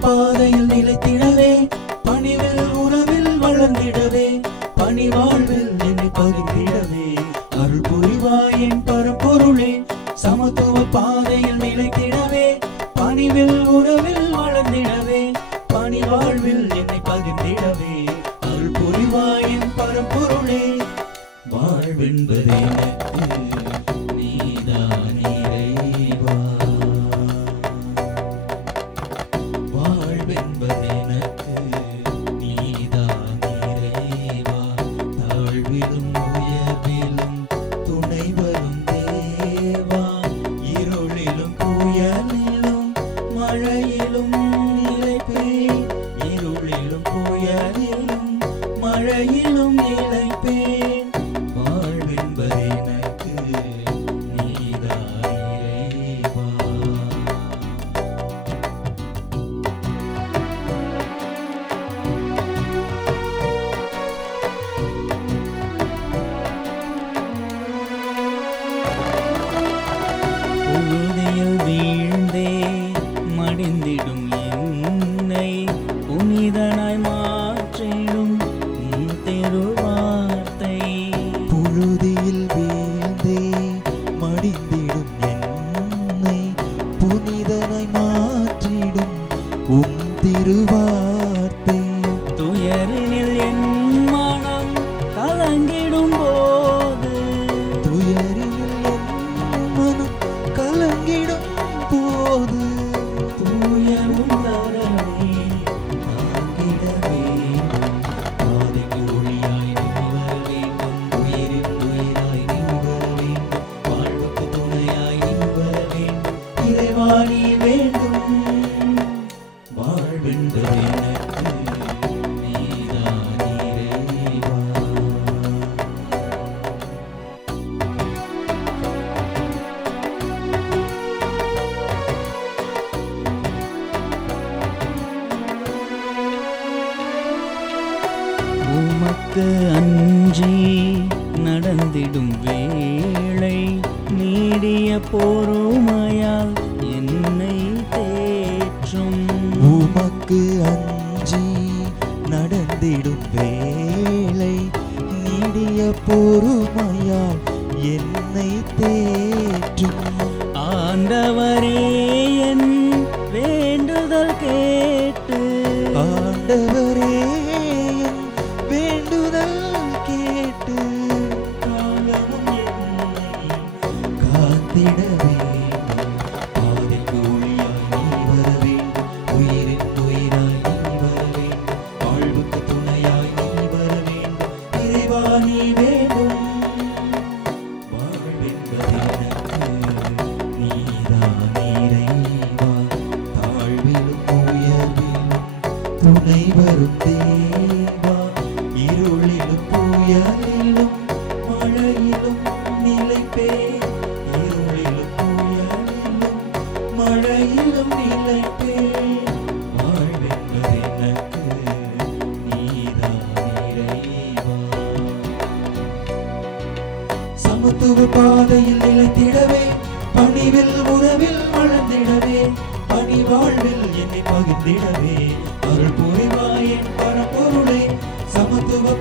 பாதையில் நிலைத்திடவே பணிவில் உறவில் வளர்ந்திடவே பணி வாழ்வில் என்னை பகிர்ந்திடவே அருள் புரிவாயின் பரம்பொருளே சமத்துவ பாதையில் நிலைத்திடவே பணிவில் உறவில் வளர்ந்திடவே பணி வாழ்வில் என்னை பகிர்ந்திடவே அருள் புரிவாயின் பரம்பொருளே வாழ்வென்பது புழுதியில் வீழ்ந்தே மடிந்திடும் என்னை புனிதனாய் மாற்றிடும் உம் திருவார்த்தை. புழுதியில் வீழ்ந்தே மடிந்திடும் என்னை புனிதனாய் மாற்றிடும் உம் திருவார்த்தை. கலங்கிடும் போது தூயமும் தரணி தாங்கிடவே பாதைக்கு ஒளியாய் நீ வேண்டும். உயிரின் உயிராய் வேண்டும். வாழ்வுக்கு துணையாய் வேண்டும். வேண்டும். அஞ்சி நடந்திடும் வேளை நீடிய பொறுமையால் என்னை தேற்றும். உமக்கு அஞ்சி நடந்திடும் வேளை நீடிய பொறுமையால் என்னை தேற்றும். ஆண்டவரே துணை வரும் தேவா இருளிலும் புயலிலும் மழையிலும் நிலைப்பே இருளிலும் புயலிலும் மழையிலும் நிலைப்பே வாழ்வென்பது எனக்கு சமத்துவ பாதையில் நிலைத்திடவே பணிவில் உறவில் வளர்ந்திடவே பணி வாழ்வில் என்னை பகிர்ந்திடவே. அருள் புரிவாயின் பரப்பொருளை சமத்துவ